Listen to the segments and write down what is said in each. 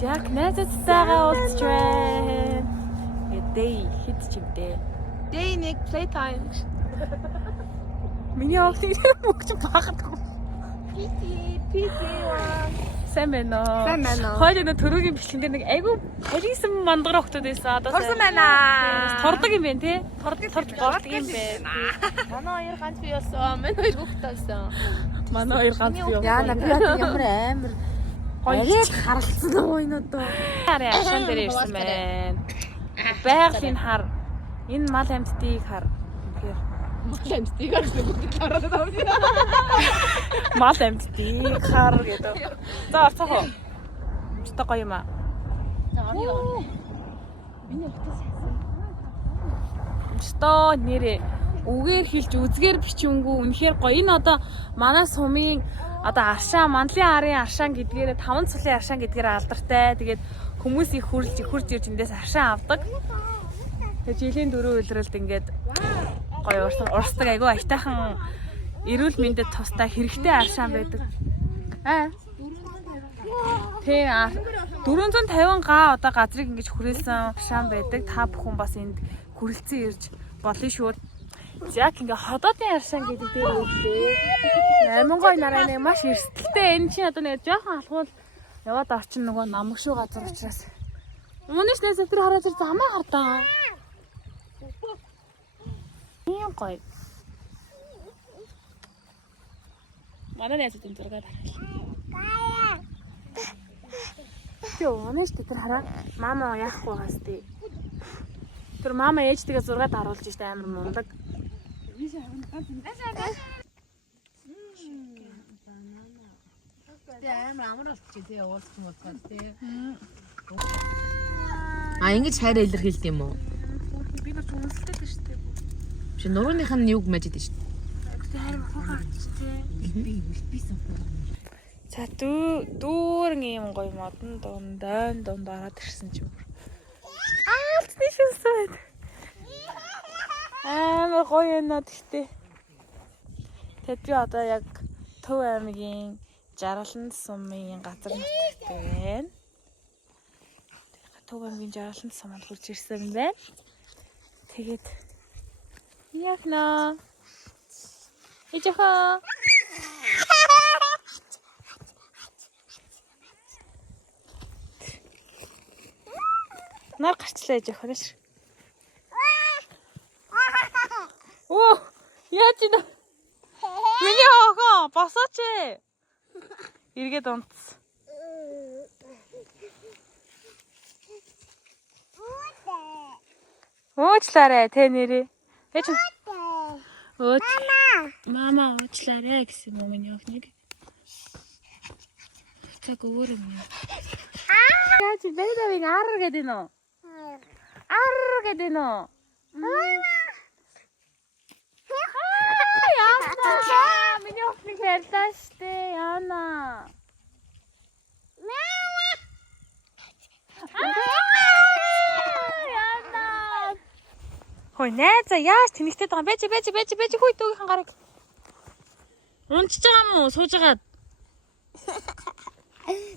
Jack найзацтайгаа уулзч байна. Day хэд ч юм дээ. Day нэг playtime. Миний охин мөгч багтдаг. PT. Сайн байна уу? Сайн байна уу? Хойлоо нөө төрөгийн бичлэн дээр нэг айгу полисэн мандгараа хөхтөд байсан. Одоо Торсон байна. Тордог юм байна тий? Торж болдог юм байна. Манай хоёр ганц бий болсон. Манай хоёр хүүхэд болсон. Манай хоёр ганц бий юм. Яна би ямар амар Гоё харалцсан уу энэ одоо. хараа ашаан дээр ирсэн байна. Байгалийн хар. Энэ мал амьтдыг хар. Тэгэхээр Лэмтиг арчдаг хараад байна. мал амьтдыг хар гэдэг. За орцохоо. Өстой гоё юм аа. Миний утас хайсан. Өстой нэрээ үгээр хэлж үзгээр бичвэнгүй үнэхээр гоё. Энэ одоо манай сумын одоо аршаа мандлын арын аршаан гэдгээр 5 цулын аршаан гэдгээр алдартай. Тэгээд хүмүүс их хурж ирж эндээс аршаан авдаг. Тэгээд жилийн 4 үйлрэлд ингээд гоё урсдаг айгүй аятайхан эрүүл мэндэд тустай хэрэгтэй аршаан байдаг. Тэ 450 га одоо газрыг ингэж хүрээсэн аршаан байдаг. Та бүхэн бас энд хүрэлцэн ирж болно шүү. Яг ингээ ходоодын аршаан гэдэг дээр үлдээ. Амин гой нараа нэг маш эрсдэлтэй. Энэ чинь одоо нэг жоохон алхуул яваад орчин нөгөө намаг шүү газар учраас. Өмнөш нэс тэр хараад зэр замаа хардаа. Ийм гой. Манай нэс энэ зургаад хараа. Йоо, өмнөш тэр хараа. Мама яахгүй хасти. Тэр мама ээжтэйгээ зургаад харуулж штэ амар мундаг. Ингэж хайраа илэрхийлдэг юм уу? Би бас үнэлдэг шүү дээ. Чи нурууных нь юуг мажид шүү дээ. Тэгээ харин хаач тий. Би үлбийсэн. За дүүрэн ийм гоё модон дунд ороод ирсэн ч юм. Аалцны шүсвэд. Амар гоё над ихтэй. Тэгэд би одоо яг Төв аймгийн Жаргалан сумын газар нутагт байна. Төв аймгийн Жаргалан суманд хурж ирсэн байна. Тэгээд яхна. Ижаха. Нар гарчлаа ижаха нэш. Оо, яаж ин миний охоо босооч ээ. Иргэд унтс. Уучлаарай тэ нэрээ. Тэ чи. Мама уучлаарай гэсэн юм миний охиныг. Цаг өөр юм. Яаж бэдавиг ар гэдэг нөө. Ар гэдэг нөө. Яна, миний охиныг байлаа штэ. Яна. Яна. Хой найза яаж тэнэгтэй байгаа юм бэ? Бэж хүй дүүгийн гараг. Унтж байгаа мó сууж байгаа.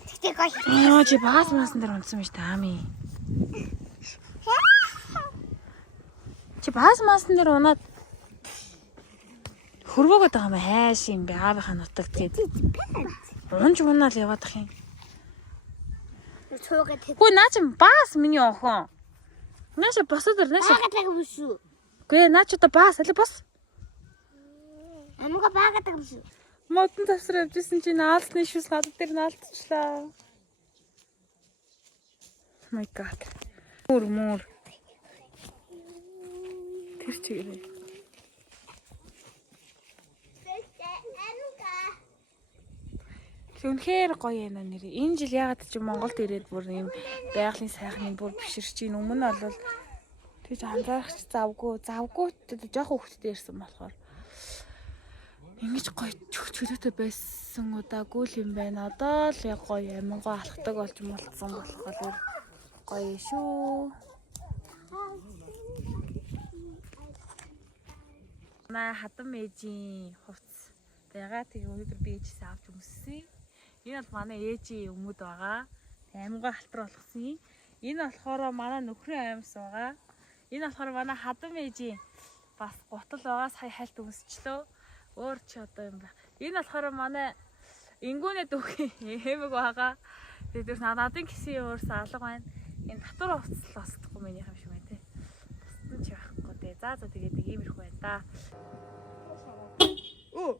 Тэгтээ гоё. Яа чи баас маасан дээр унтсан юм шүү дээ аами. Чи баас маасан дээр унаад хөрвөөгд байгаа юм хайш юм бэ аавынхаа нутагт гээд. Унж унаал яваад ах юм. Цуугаад Хөө наа чи баас миний охин. Нааша босоод ир нааша. Багатаг юм шүү. Гүй наач одоо баас аль бос. Амга багатаг юм шүү. Модон завсар явжсэн чинь наалсны шүс гадар дээр наалтчлаа. My god. Мөр. Тэр чигээр. Үнэхээр гоё юм аа нэр. Энэ жил ягаад ч Монголд ирээд бүр юм байгалийн сайхны бүр биширч чинь өмнө нь бол тэгж анзаарах завгүй жоохон хөвгттэй ирсэн болохоор ингэж гоё чөлөөтэй байсан удаагүй л юм байна. Одоо л яг гоё амингоо алхдаг болж молцсон болохоор гоё шүү. Маа хатан ээжийн хувцс байгаа. Тэгээ өнөөдөр би ээжээс авч өмссөн. Энэ бол манай ээжийн өмд байгаа. Амингоо халтар болгосон. Энэ болохоор манай нөхрийн аймс байгаа. Энэ болохоор манай хатан ээжийн бас гутал байгаа. Сая хальт өмсчлөө. Өөр чи одоо юм байна. Энэ болохоор манай ингүүнээ дүүхийн хэмэг байгаа. Тэгээд надын гисэн өөрс алга байна. Энэ татвар хувцас л осдохгүй миний юм шиг байна те. Бусдын ч байхгүй те. За тэгээд иймэрхүү байна да. Оо.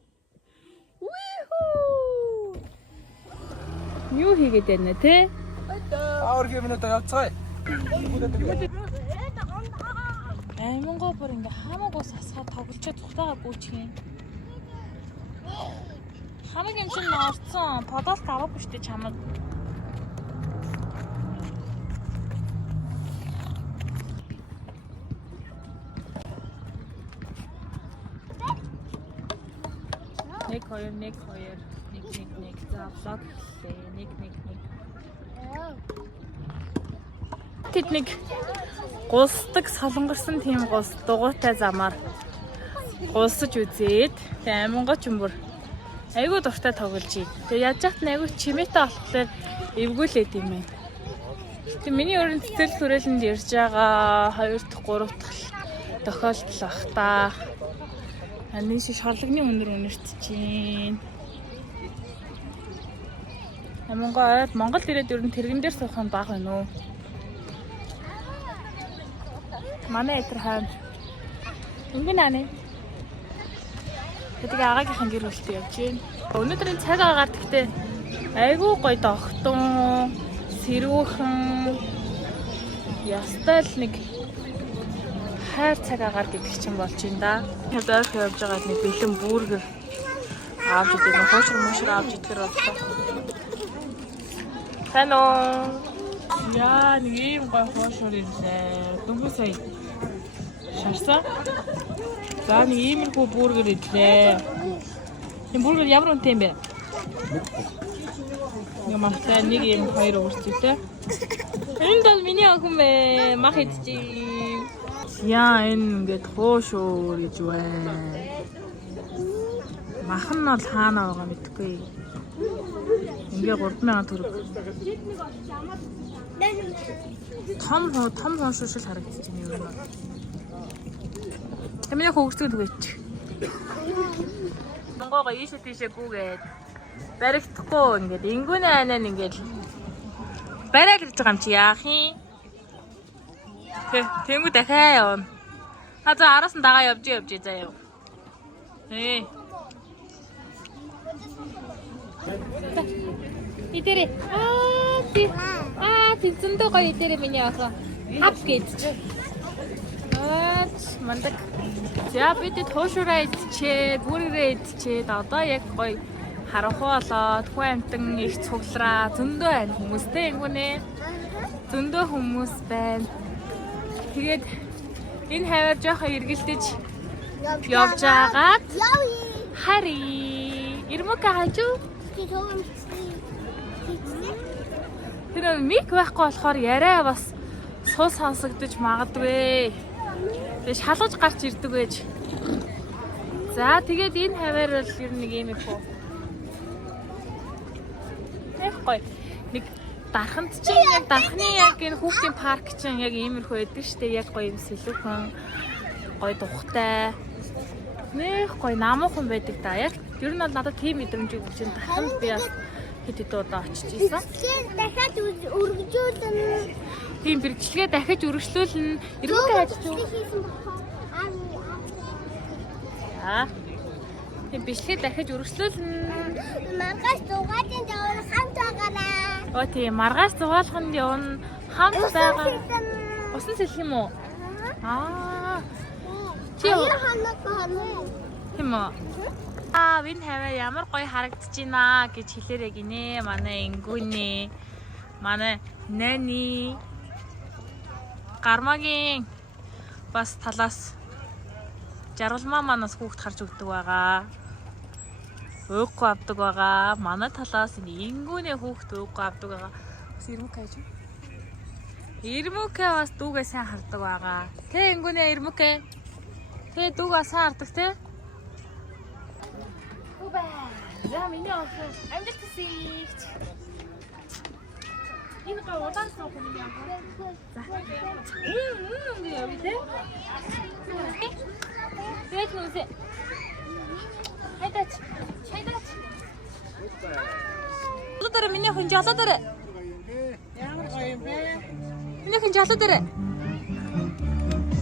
Вихүү. Юу хийгээд байна те? Авар минут явцгаая. Аймангоо бүр ингээ хамаагүй сасгаад тоглолцоо цухтаага гүйчих юм. Хамаг юм чинь орцсон. Подолт аваагүй штэ чамд. Нэг хоёр. За влог хийлээ. Нэг. Тэднийг гулсдаг солонгорсон тийм гус дугуйтай замаар гулсаж үзээд тэгээ амингоо ч юм бүр айгүй дуртай тоглож ий. Тэгээ яаж яхад айгүй чимээтэй болохоор эвгүүлээд юм ээ. Тэг миний өөрийн цэцэл хүрээлэнд ирж байгаа 2 дахь 3 дахь тохиолдол бах та. Анийн шиг шорлогны өнөр үнэртчихээн. Амингоо Монголд ирээд ер нь тэрэгэн дээр суух нь баг байна уу? Манай этэр хаан. Ингэн аа. Тэгээд агаагийнхан гэр бүлтэй явж байна. Өнөөдрийн цаг агаар гэхдээ айгүй гоё догтон, сэрүүхэн, ястай л нэг хайр цаг агаар гэдэг чинь болж байна да. Тэгээд ойрх явж байгаа нэг бэлэн бүргэр авч идэх, хуушир авч идэх боллоо. Hello. Яа, нэг юм гоё хуушир ирлээ. Дөнгөж сая шарсан. За нэг иймэрхүү бүргэр идлээ. Энэ бүргэр ямар үнэтэй юм бэ? Ямартай нэг юм 2 өртөйтэй. Энэ бол миний охин бэ. Мах идчихээ. Яа энэ ингээд хуушуур гэж байна. Мах нь бол хаана байгаа мэдэхгүй. Ингээ 3000 төгрөг. Том хуушуушил харагдаж байна юу юм. Тэмээ хөвгцүүд үгээч. Монгоогоо ийшээ тийшээ гүүгээд баригдахгүй ингээд ингүүний айнаа ингээд барай гэж байгаа юм чи яах юм? Тэнгүү дахиад явна. За араас нь дагаа явж заяа. Идэрэ. Тий зөндөө гоё идэрэ миний охин. Хап гэж. Мандаг. За бид туушураа идчихээ, бүрээрээ идчихээд одоо яг гоё харанхуй болоод хүн амтан их цуглараа зөндөө байна хүмүүстэй ингүнэ. Зөндөө хүмүүс байна. Тэгээд энэ хавар жоохон эргэлдэж явж агаад хари. Ирмөка хажуу. Тэр мик байхгүй болохоор яриа бас сул сонсогдож магадгүй. Тэгээ шалгаж гарч ирдэг байж. За тэгээд энэ хавар бол ер нь нэг юм их үү. Нэг гоё. Нэг дарханд чинь яг дархны яг энэ хүүхдийн парк чинь яг иймэрхүү байдаг штэ. Яг гоё юм сэлүүхэн. Гоё тухтай. Нэг гоё намуухан байдаг да. Яг ер нь бол надад тийм мэдрэмжийг өгч энэ дарханд би бас хэд удаа очиж ийсэн. Дахиад өргөжүүлэн Тийм бэрхшээлгээ дахиж үргэлжлүүлнэ. Ирмэкэ хайж чив. Аа. Тийм бэрхшээлгээ дахиж үргэлжлүүлнэ. Маргааш зугаалын явна хамт байгаарай. Оо тийм маргааш зугаалханд явна. Хамт байгаа. Усан сэлэх юм уу? Аа. Чи ханаг байна. тийм үү? Вин тавиа ямар гоё харагдаж байна гэж хэлээрэй гинэ. Манай ингүүний, манай нани, гармагийн бас талаас жаргалмаа манаас хүүхд харж өгдөг байгаа. Өөхгүй авдаг байгаа. Манай талаас ингүүний хүүхд өөхгүй авдаг байгаа. Бас ирмүк хайж. Ирмүкэ бас дүүгээ сайн хардаг байгаа. Тэ ингүүний ирмүкэ. Тэ дүүгээ сайн хардаг те. За миний охин амжилт хүсье. Энэ гоо удаан суух юм яа. За. Яа вэ? Тэт нүсэ. Хайдач. Хайдач. Лотор миний охин жалотор. Ямар гоё юм бэ? Миний охин жалотор.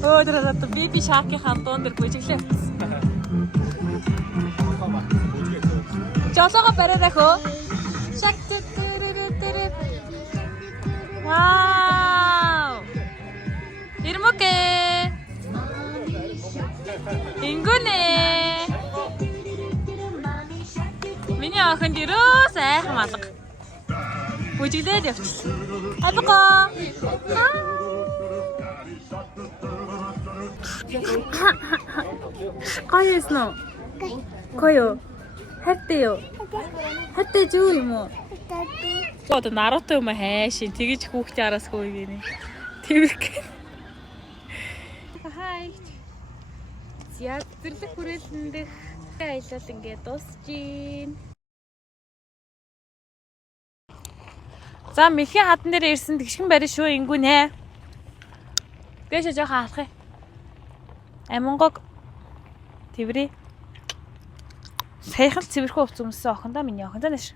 Оо дөрөв биби шаркийн хандуун дээр бүжиглээ. Жолоогоо бариарай хөө. Шак тэр. Вау! Ирмөкэ. Ингүнэ. Миний охин дөрөө сайхан малга. Бүжиглээд явчихсан. Апако. Гоё эснэ. Гоё. Хайртай юу? Хайртай юу юм уу? Одоо Наруто юм хайшин тэгэж хүүхдээ араас хөөе гинэ. Тэвэрх. Хай. Яг зэрлэг хүрээлэндэх аялал ингээд дуусчихин. За мэхийн хадан дээр ирсэн тэгшхэн барин шүү ингүнэ. Гээшэ жоохон алах юм. Амингог тэврээ. Сайхан цэвэрхэн хувц өмссөн охиндоо миний охиндоо нэш.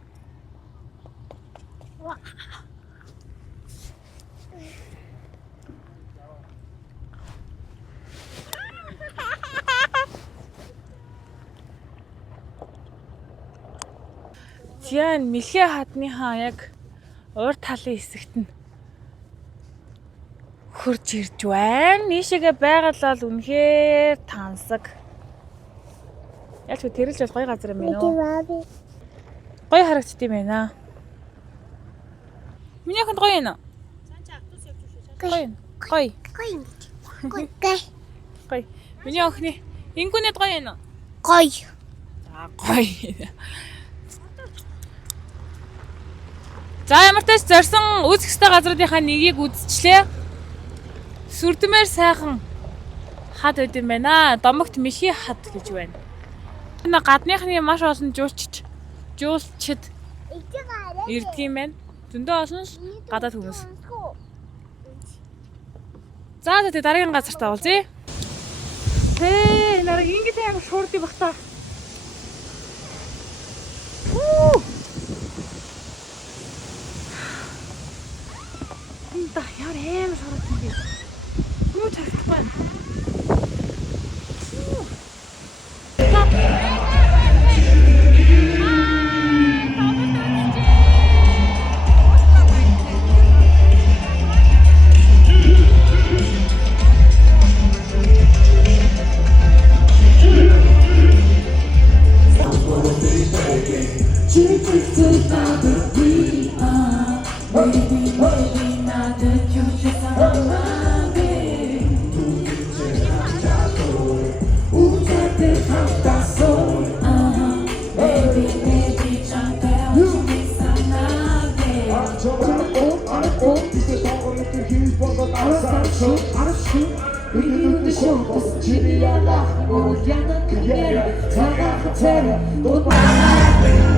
Тиан мэлхээ хадныхаа яг урд талын хэсэгт нь хурж ирж байна. Нийшээгээ байгалаа л үнэхээр тансаг. Ялч тэрэлж бол гоё газар юм байна уу? Гоё харагдд юм байна. Миний охинд гоё юм уу? Гоё. Гоё. Гоё. Миний охины ингүнэд гоё юм уу? Гоё. За гоё. За ямар ч тач зорсон үзэх ёстой газруудынхаа нэгийг үзчихлээ. Сүрдмээр сайхан хад байд юм байна. Домогт мэхий хад гэж байна. Энэ гадныхны маш олон жуулчд ирдэг юм байна. Зөндөө олон л гадаад хүмүүс. За тэгээ дараагийн газартаа уулзъя. Нараг ингэж яг шуурдыг багтаа. Та яар аим шуурд юм бэ? Юу тахтай. Jimmy, I love you,